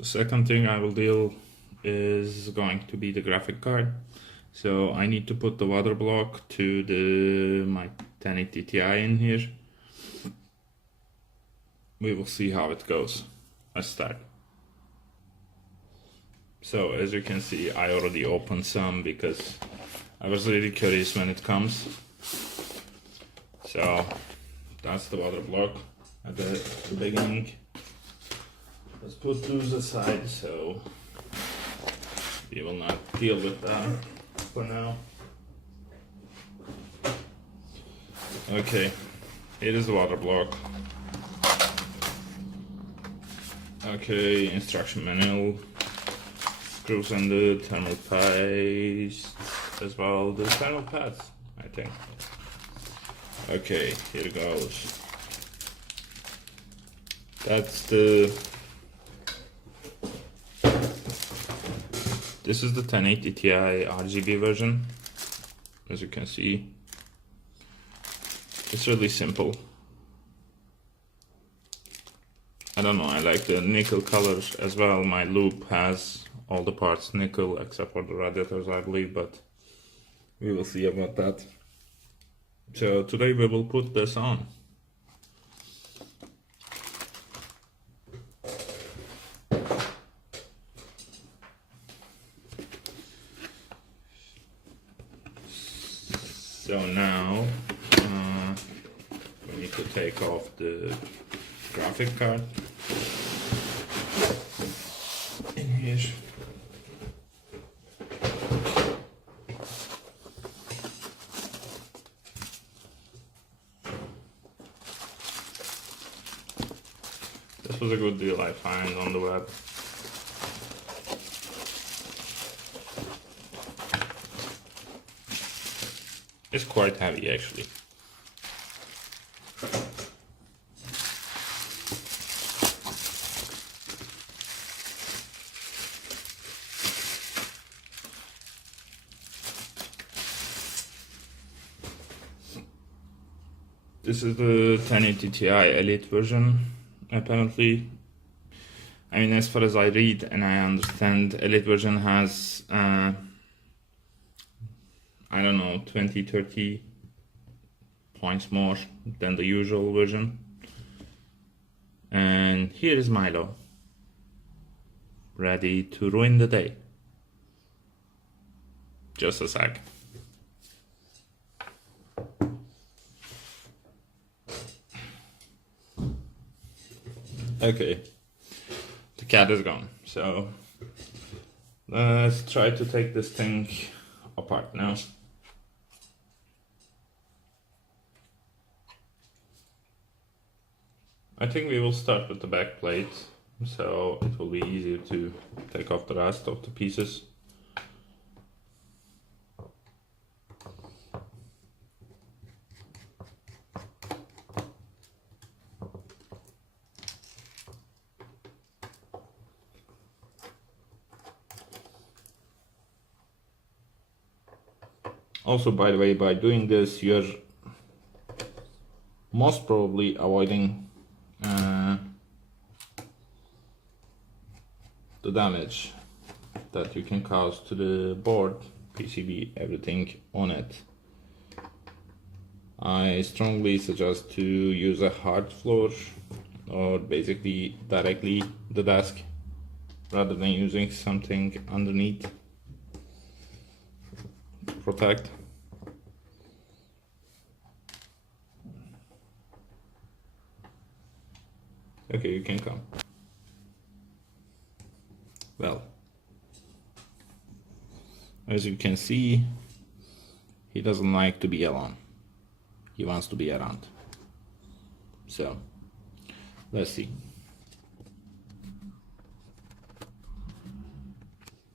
The second thing I will deal is going to be the graphic card. So I need to put the water block to my 1080 Ti in here. We will see how it goes. Let's start. So as you can see, I already opened some because I was really curious when it comes. So that's the water block at the beginning. Let's put those aside so we will not deal with that for now. Okay, here is the water block. Okay, instruction manual, screws and the thermal paste as well, the thermal pads, I think. Okay, here it goes. This is the 1080 Ti RGB version. As you can see, it's really simple. I don't know, I like the nickel colors as well. My loop has all the parts nickel except for the radiators, I believe, but we will see about that. So today we will put this on. So now we need to take off the graphic card in here. This was a good deal I found on the web. It's quite heavy actually. This is the 1080 Ti Elite version, apparently. I mean, as far as I read and I understand, Elite version has I don't know, 20-30 points more than the usual version. And here is Milo, ready to ruin the day. Just a sec. Okay, the cat is gone, so let's try to take this thing apart now. I think we will start with the back plate, so it will be easier to take off the rest of the pieces. Also, by the way, by doing this, you're most probably avoiding the damage that you can cause to the board, PCB, everything on it. I strongly suggest to use a hard floor or basically directly the desk rather than using something underneath to protect. Okay, you can come. Well, as you can see, he doesn't like to be alone. He wants to be around. So, let's see.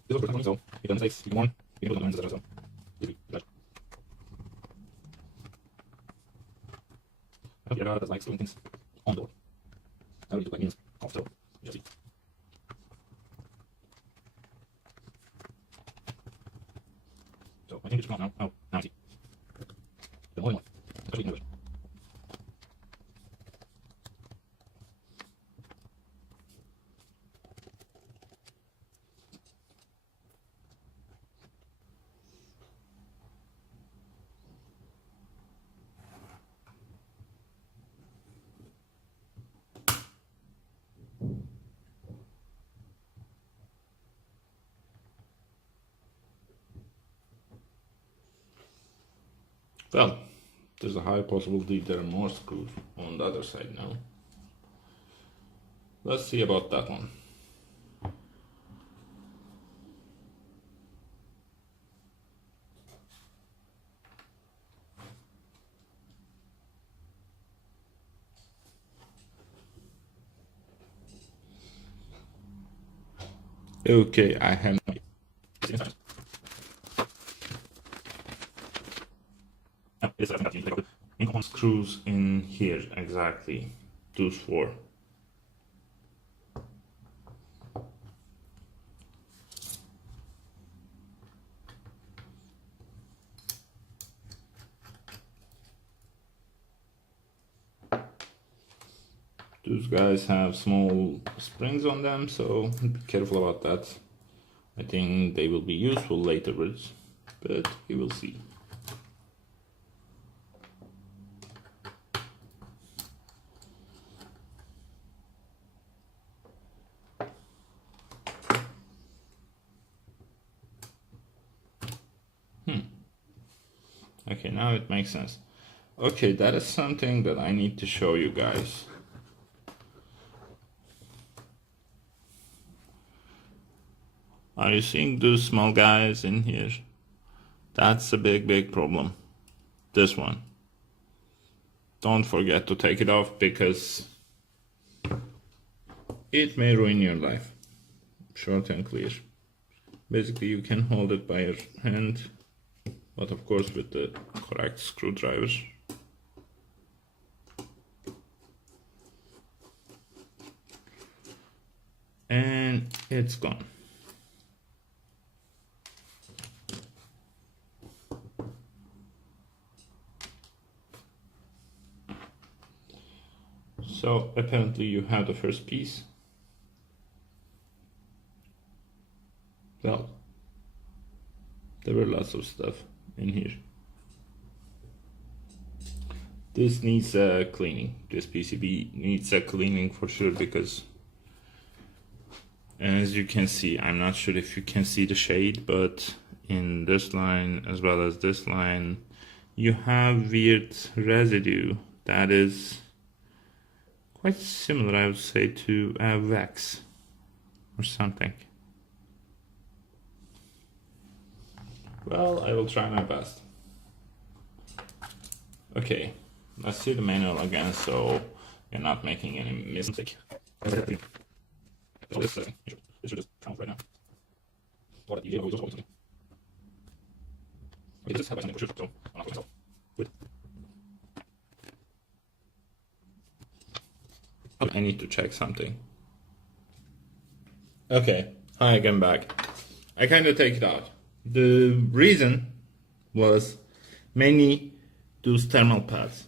This is so he doesn't say good morning. You can put the okay, that's like doing things on the board. I will do like means also just see. So I think it's wrong now. Now see. The only one. Especially in English. Well, there's a high possibility there are more screws on the other side now. Let's see about that one. Okay, I have screws in here exactly. Those 4. Those guys have small springs on them, so be careful about that. I think they will be useful later, but we will see. Okay, now it makes sense. Okay, that is something that I need to show you guys. Are you seeing those small guys in here? That's a big problem. This one. Don't forget to take it off because it may ruin your life. Short and clear. Basically, you can hold it by your hand, but of course with the correct screwdrivers. And it's gone. So apparently you have the first piece. Well, there were lots of stuff in here. This needs cleaning. This PCB needs a cleaning for sure because as you can see, I'm not sure if you can see the shade, but in this line as well as this line, you have weird residue that is quite similar, I would say, to wax or something. Well, I will try my best. Okay, let's see the manual again so you're not making any mistake. So this it should just count right now. Okay, this have something for sure, so I'm not going to quit. I need to check something. Okay, hi again back. I kind of take it out. The reason was mainly those thermal pads,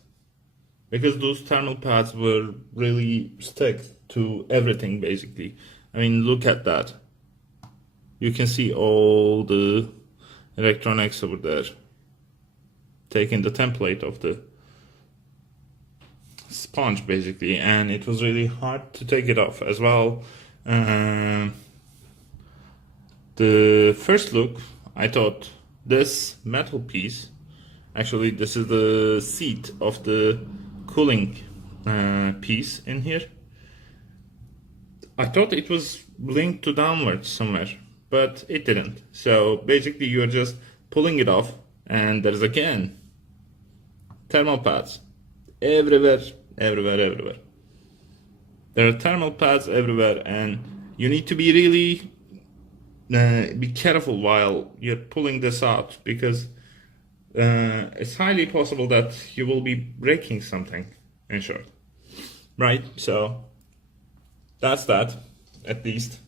because those thermal pads were really stuck to everything basically. I mean, look at that. You can see all the electronics over there taking the template of the sponge basically, and it was really hard to take it off as well. The first look, I thought this metal piece, actually this is the seat of the cooling piece in here. I thought it was linked to downwards somewhere, but it didn't. So basically you're just pulling it off, and there's again thermal pads everywhere. There are thermal pads everywhere, and you need to be really be careful while you're pulling this out, because it's highly possible that you will be breaking something, in short. Right, so that's that, at least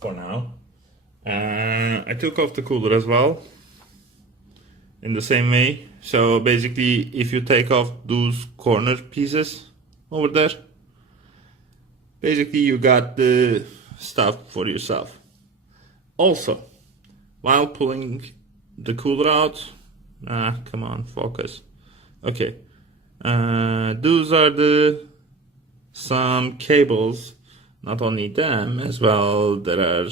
for now. I took off the cooler as well in the same way. So basically, if you take off those corner pieces over there, basically you got the stuff for yourself. Also, while pulling the cooler out, come on, focus. Okay, those are some cables. Not only them, as well, there are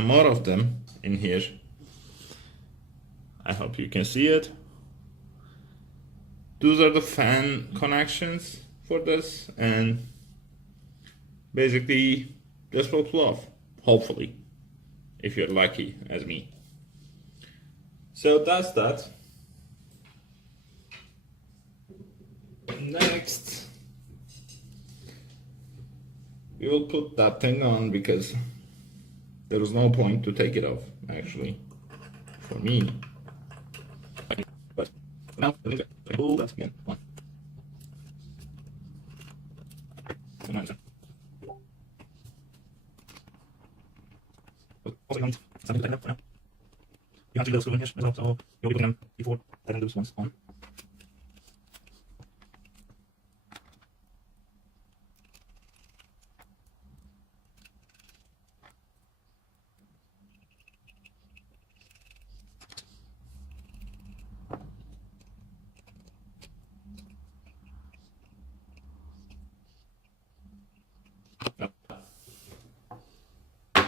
more of them in here. I hope you can see it. those are the fan connections for this, and basically this will pull off, hopefully, if you're lucky as me. So that's that. Next, we will put that thing on because there is no point to take it off, actually, for me. But now, hold that again. One. Also, something to tighten up for now. You have to do those screws in here as well, so you'll be putting them before tightening those ones on.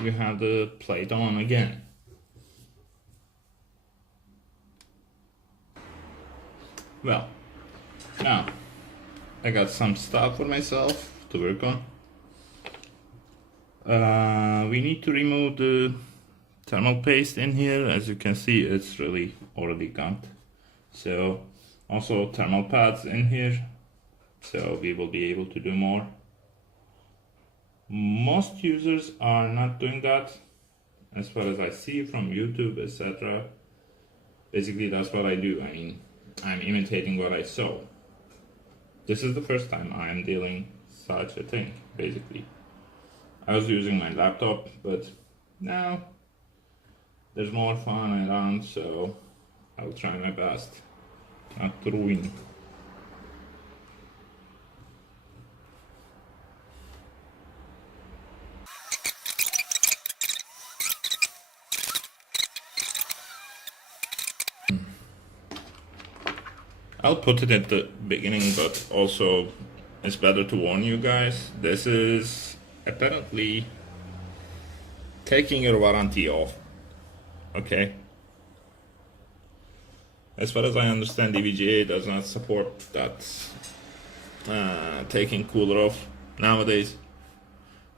You have the plate on again. Well, now I got some stuff for myself to work on. We need to remove the thermal paste in here. As you can see, it's really already gummed. So also thermal pads in here, so we will be able to do more. Most users are not doing that, as far as I see from YouTube, etc. Basically, that's what I do. I mean, I'm imitating what I saw. This is the first time I am dealing such a thing, basically. I was using my laptop, but now there's more fun around, so I'll try my best not to ruin. I'll put it at the beginning, but also it's better to warn you guys. This is apparently taking your warranty off. Okay? As far as I understand, EVGA does not support that taking cooler off nowadays.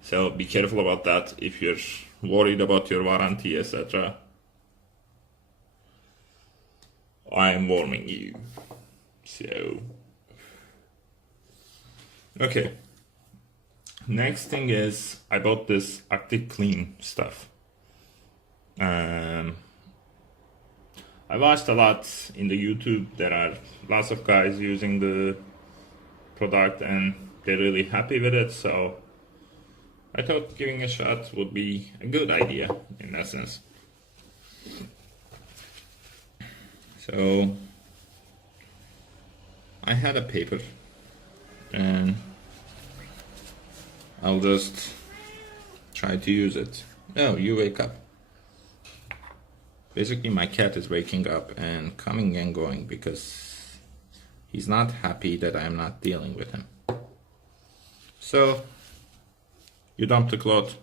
So be careful about that if you're worried about your warranty, etc. I am warning you. So, okay. Next thing is I bought this Arcticlean stuff. I watched a lot in the YouTube. There are lots of guys using the product and they're really happy with it. So I thought giving a shot would be a good idea in essence. So I had a paper and I'll just try to use it. Oh, you wake up. Basically my cat is waking up and coming and going because he's not happy that I'm not dealing with him. So you dump the cloth,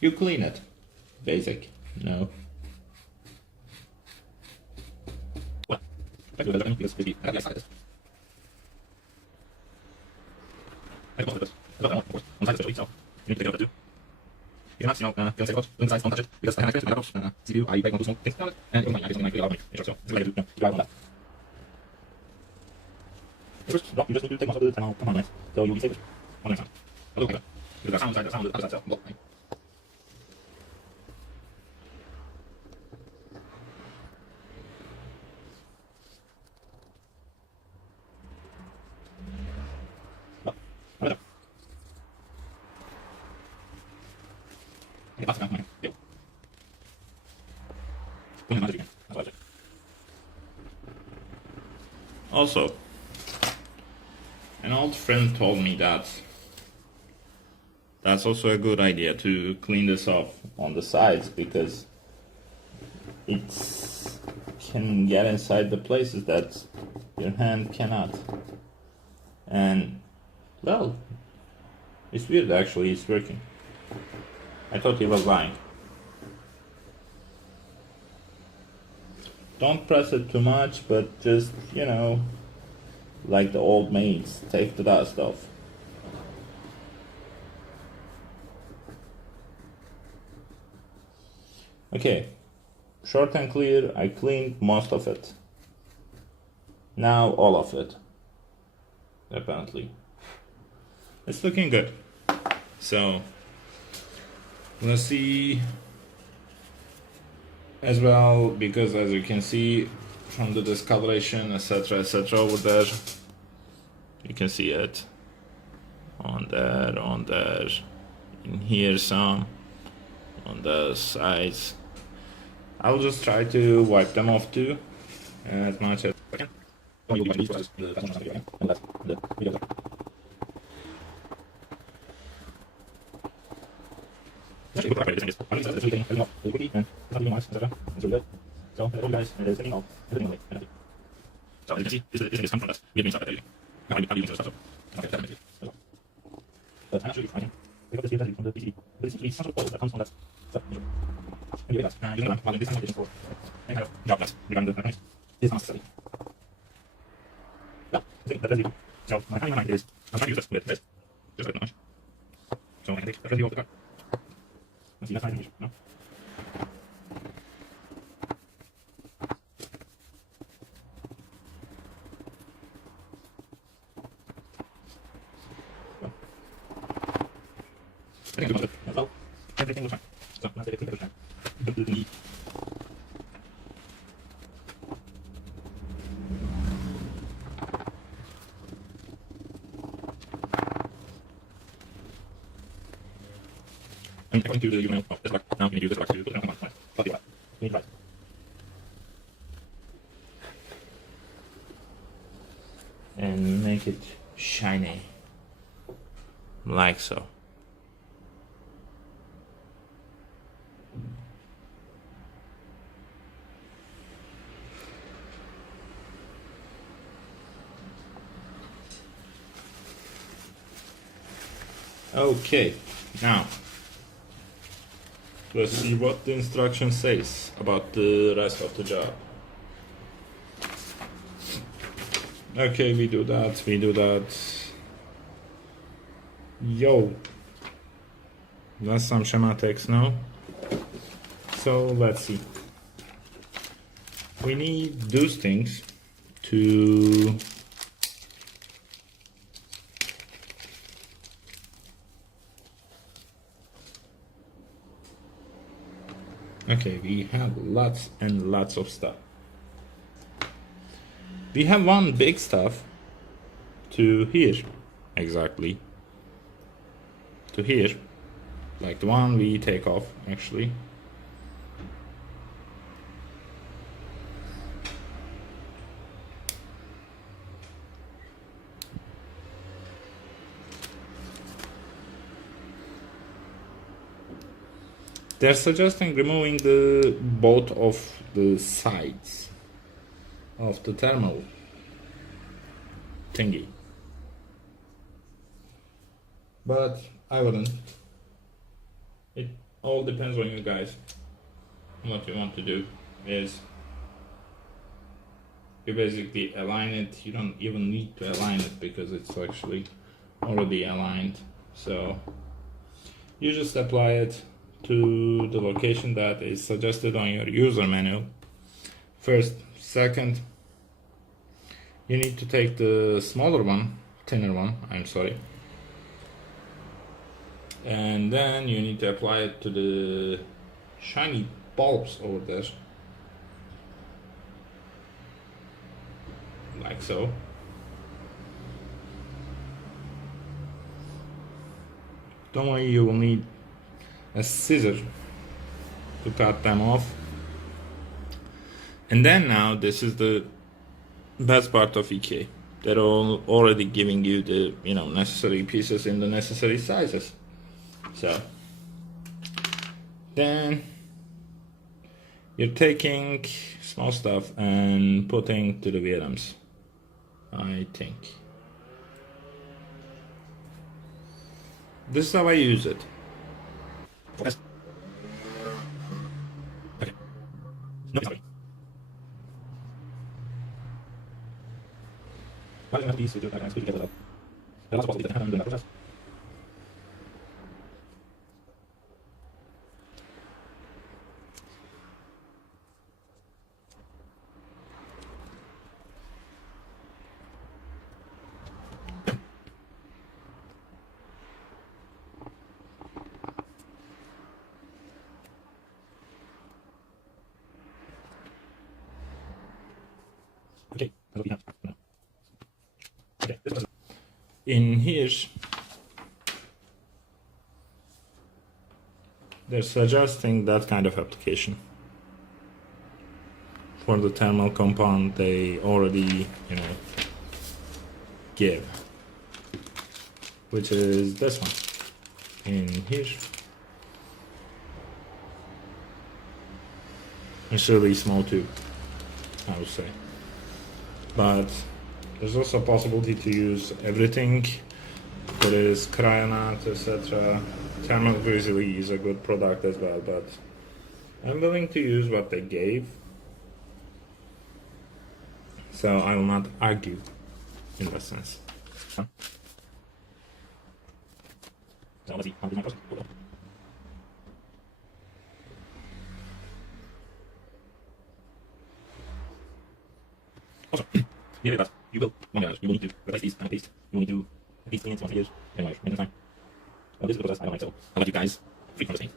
you clean it. Basic, no. What? I don't know, of course. One side especially, so you need to take it over too. You're not, feeling safe about doing the sides, don't touch it, because I have experience with my approach, CPU, I beg on do small things about it, and it was something I really allowed me, so it's a way to do, drive on that. First, you just need to take most of the thermal components, so you'll be safer on the next time. A little bit, because the sound of the other side, so, well, right. Also, an old friend told me that that's also a good idea to clean this off on the sides because it can get inside the places that your hand cannot. And well, it's weird actually, it's working. I thought he was lying. Don't press it too much, but just, you know, like the old maids, take the dust off. Okay, short and clear, I cleaned most of it. Now all of it, apparently. It's looking good. So, let's see as well, because as you can see from the discoloration, etc., over there, you can see it on there, in here some, on the sides. I'll just try to wipe them off too, as much as I can. Everything was fine. So now everything was fine. And according to the URL of this block, now we need to use this block to put it on one. We need right. And make it shiny. Like so. Okay, now let's see what the instruction says about the rest of the job. Okay, we do that. Yo, that's some schematics now. So let's see. We need those things to okay, we have lots and lots of stuff. We have one big stuff to here, exactly. To here, like the one we take off, actually. They're suggesting removing the both of the sides of the thermal thingy, but I wouldn't. It all depends on you guys. What you want to do is you basically align it. You don't even need to align it because it's actually already aligned, so you just apply it to the location that is suggested on your user manual. First, second, you need to take the smaller one, thinner one, I'm sorry, and then you need to apply it to the shiny bulbs over there, like so. Don't worry, you will need a scissor to cut them off. And then now this is the best part of EK. They're all already giving you the necessary pieces in the necessary sizes. So then you're taking small stuff and putting to the VRMs, I think. This is how I use it. Okay. No, sorry. piece, we do diagrams, we together. There are lots of possibilities that can happen during that process. Okay, that's what we have now. Okay, this one. In here, they're suggesting that kind of application. For the thermal compound, they already, give, which is this one. In here, it's a really small tube, I would say. But there's also a possibility to use everything. There is cryonaut, etc. Thermal Grizzly is a good product as well, but I'm willing to use what they gave. So I will not argue in that sense. So let's see how do my process will go. Also, yeah, but you will need to replace these and paste. You will need to at least clean it once a year. Anyway, maintenance time. Well, this is the process I don't like, so I'll let you guys free from the same.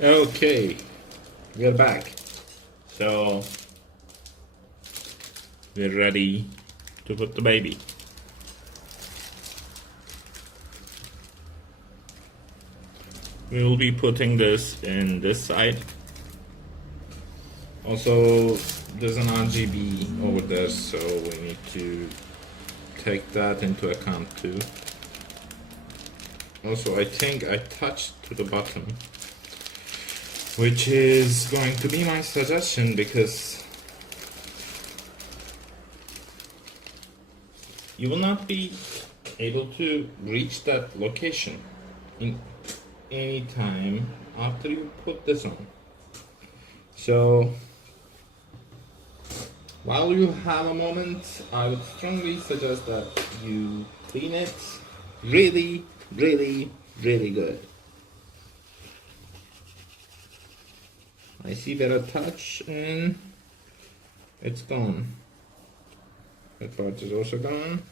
Okay, we're back. So we're ready to put the baby. We will be putting this in this side. Also, there's an RGB over there, so we need to take that into account too. Also, I think I touched to the bottom, which is going to be my suggestion because you will not be able to reach that location in any time after you put this on. So while you have a moment, I would strongly suggest that you clean it really, really, really good. I see that a touch and it's gone. That part is also gone.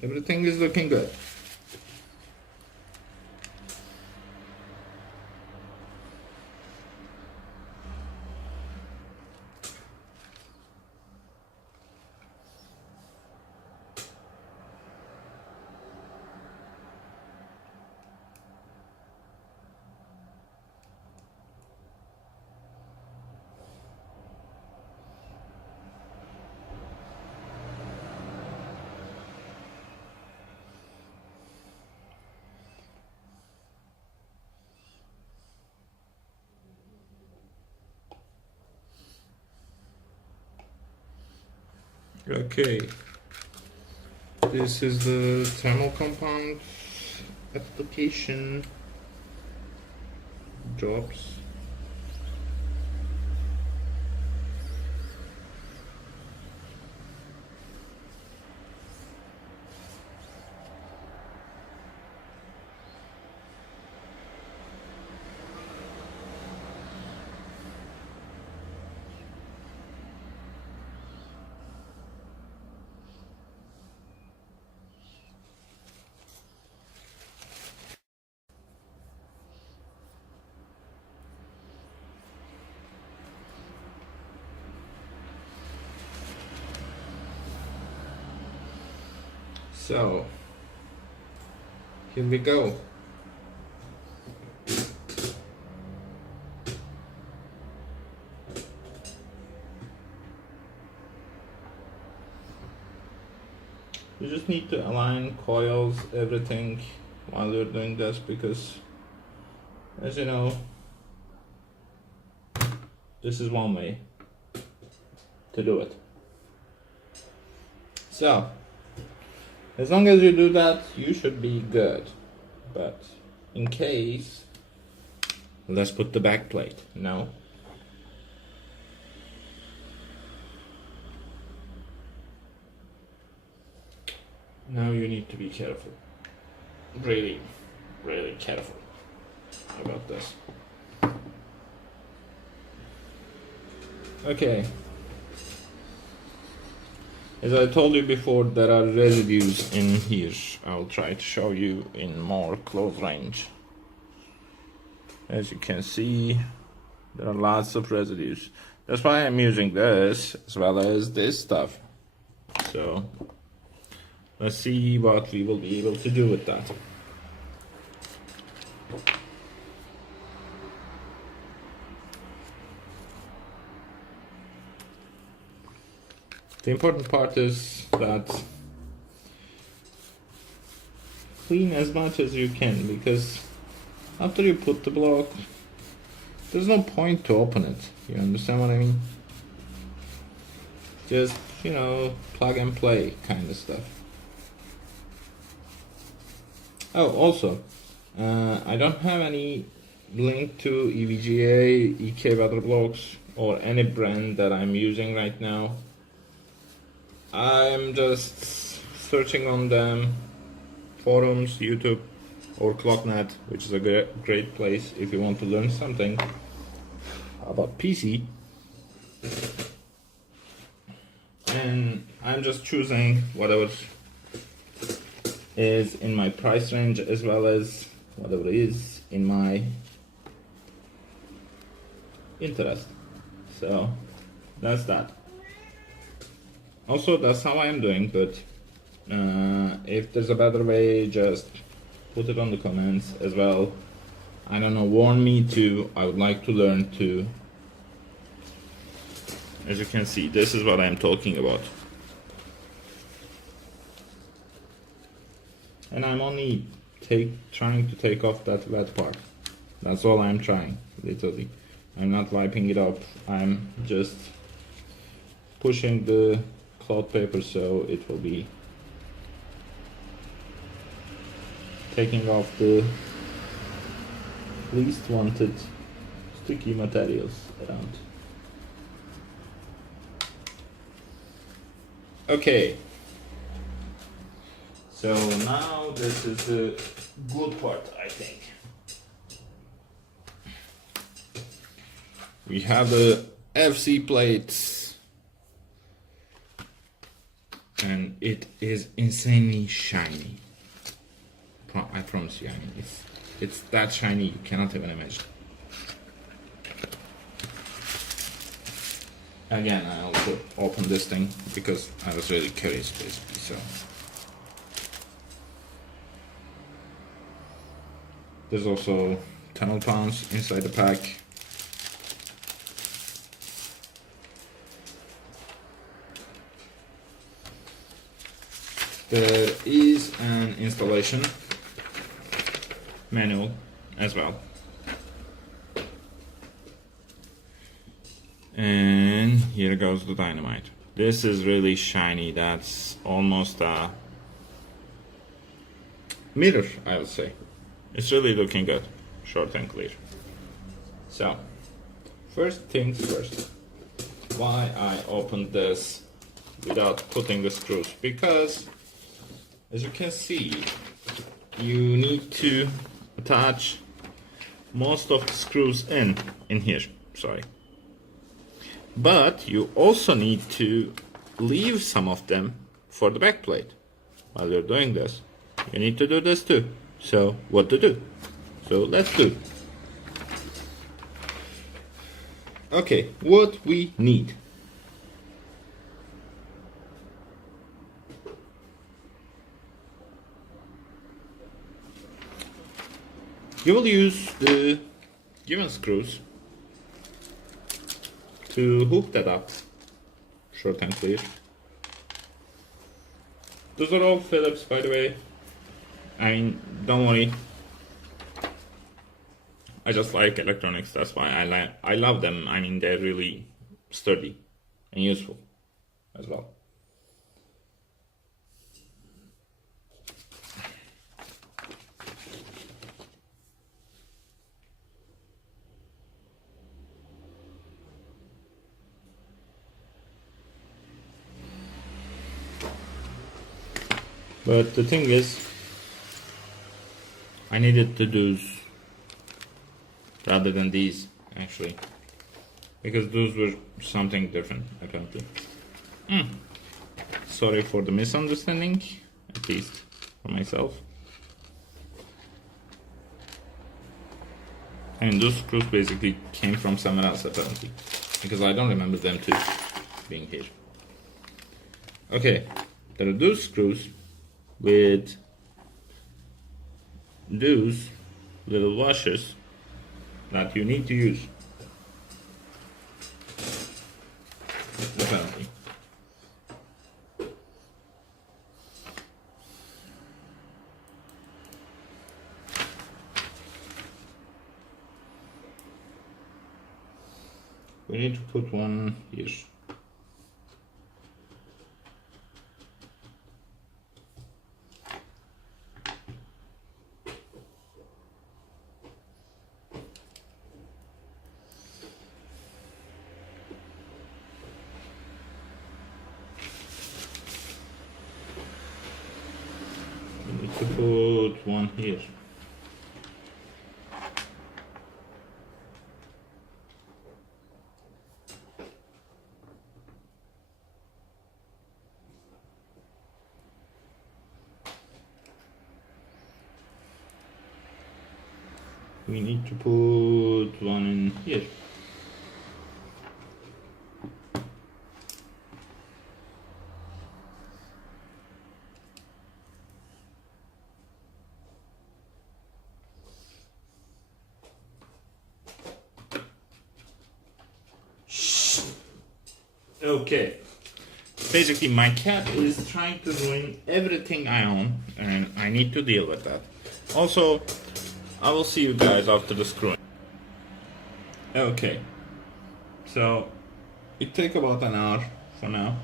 Everything is looking good. Okay, this is the thermal compound application drops. So here we go. You just need to align coils, everything while you're doing this because, as you know, this is one way to do it. So as long as you do that, you should be good. But in case, let's put the back plate. No. Now you need to be careful. Really, really careful about this. Okay. As I told you before, there are residues in here. I'll try to show you in more close range. As you can see, there are lots of residues. That's why I'm using this as well as this stuff. So let's see what we will be able to do with that. The important part is that clean as much as you can, because after you put the block, there's no point to open it. You understand what I mean? Just, you know, plug and play kind of stuff. Oh, also, I don't have any link to EVGA, EKWB blocks, or any brand that I'm using right now. I'm just searching on them, forums, YouTube, or Clocknet, which is a great place if you want to learn something about PC. And I'm just choosing whatever is in my price range as well as whatever is in my interest. So that's that. Also, that's how I'm doing, but if there's a better way, just put it on the comments as well. I don't know, warn me too. I would like to learn too. As you can see, this is what I'm talking about. And I'm only trying to take off that wet part. That's all I'm trying, literally. I'm not wiping it up. I'm just pushing the cloth paper so it will be taking off the least wanted sticky materials around. Okay, so now this is the good part, I think. We have the FC plates, and it is insanely shiny. I promise you, I mean, it's that shiny you cannot even imagine. Again, I also opened this thing because I was really curious, basically. So there's also tunnel pumps inside the pack. There is an installation manual as well. And here goes the dynamite. This is really shiny. That's almost a mirror, I would say. It's really looking good, short and clear. So, first things first. Why I opened this without putting the screws? Because, as you can see, you need to attach most of the screws in here. Sorry. But you also need to leave some of them for the back plate. While you're doing this, you need to do this too. So, what to do? So, let's do. Okay, what we need. You will use the given screws to hook that up, short and clear. Those are all Phillips, by the way. I mean, don't worry. I just like electronics, that's why I love them. I mean, they're really sturdy and useful as well. But the thing is, I needed to do rather than these actually, because those were something different apparently. Sorry for the misunderstanding, at least for myself. And those screws basically came from somewhere else apparently, because I don't remember them too being here. Okay, there are those screws with those little washers that you need to use apparently. We need to put one here. We need to put one here. We need to put one in here. Okay. Basically, my cat is trying to ruin everything I own, and I need to deal with that. Also, I will see you guys after the screwing. Okay. So, it took about an hour for now.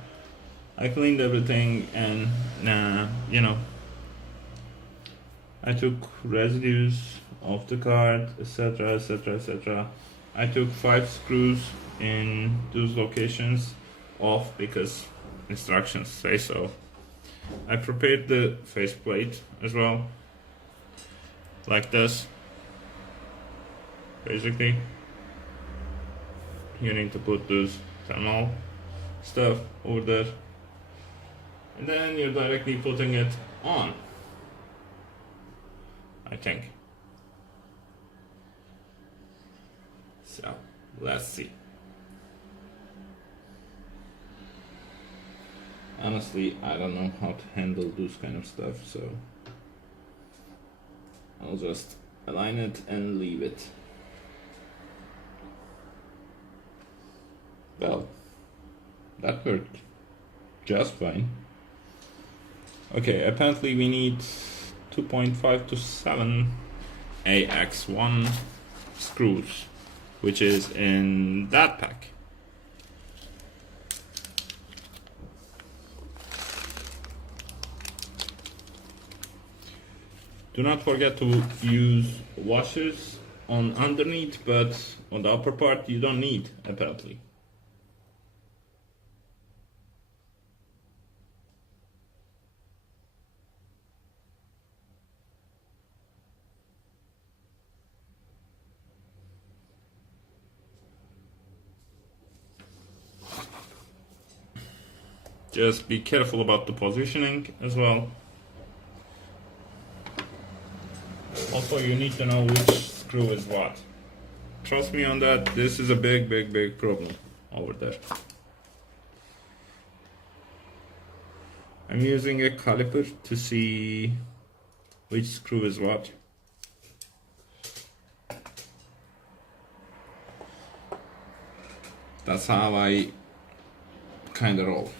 I cleaned everything and, I took residues off the card, etc, etc, etc. I took 5 screws in those locations off because instructions say so. I prepared the faceplate as well, like this. Basically, you need to put those thermal stuff over there, and then you're directly putting it on, I think. So, let's see. Honestly, I don't know how to handle those kind of stuff, so I'll just align it and leave it. Well, that worked just fine. Okay, apparently we need 2.5 to 7 AX1 screws, which is in that pack. Do not forget to use washers on underneath, but on the upper part you don't need, apparently. Just be careful about the positioning as well. Also, you need to know which screw is what. Trust me on that, this is a big problem over there. I'm using a caliper to see which screw is what. That's how I kinda roll.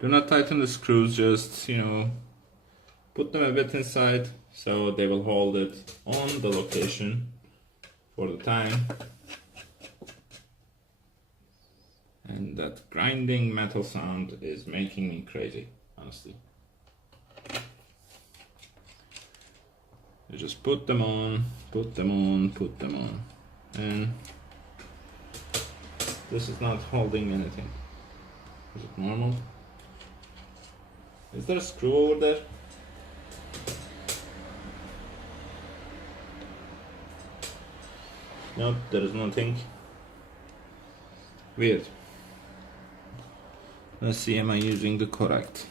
Do not tighten the screws, just, put them a bit inside so they will hold it on the location for the time. And that grinding metal sound is making me crazy, honestly. You just put them on, put them on, put them on. And this is not holding anything. Is it normal? Is there a screw over there? Nope, there is nothing. Weird. Let's see, am I using the correct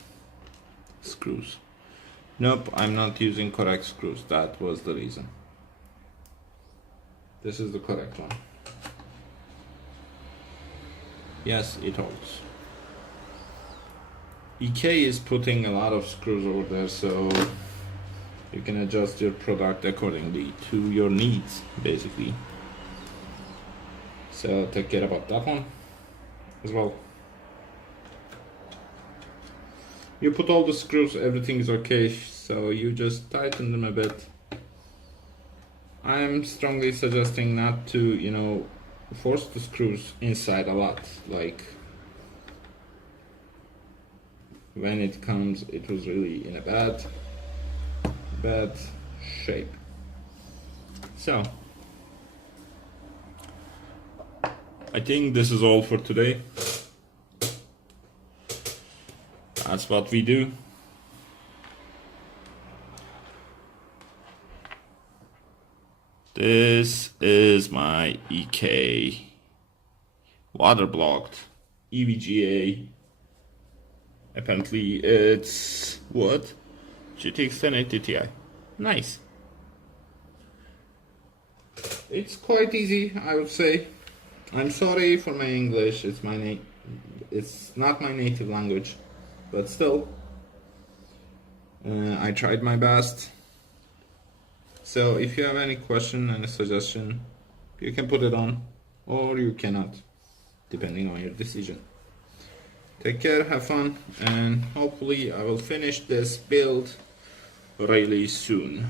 screws? Nope, I'm not using correct screws. That was the reason. This is the correct one. Yes, it holds. EK is putting a lot of screws over there, so you can adjust your product accordingly to your needs, basically. So take care about that one as well. You put all the screws, everything is okay, so you just tighten them a bit. I'm strongly suggesting not to, you know, force the screws inside a lot. Like when it comes, it was really in a bad shape. So I think this is all for today. That's what we do. This is my EK water blocked EVGA. Apparently it's what? GTX 1080 Ti. Nice. It's quite easy, I would say. I'm sorry for my English. It's not my native language, but still, I tried my best. So if you have any question and a suggestion, you can put it on, or you cannot, depending on your decision. Take care, have fun, and hopefully I will finish this build really soon.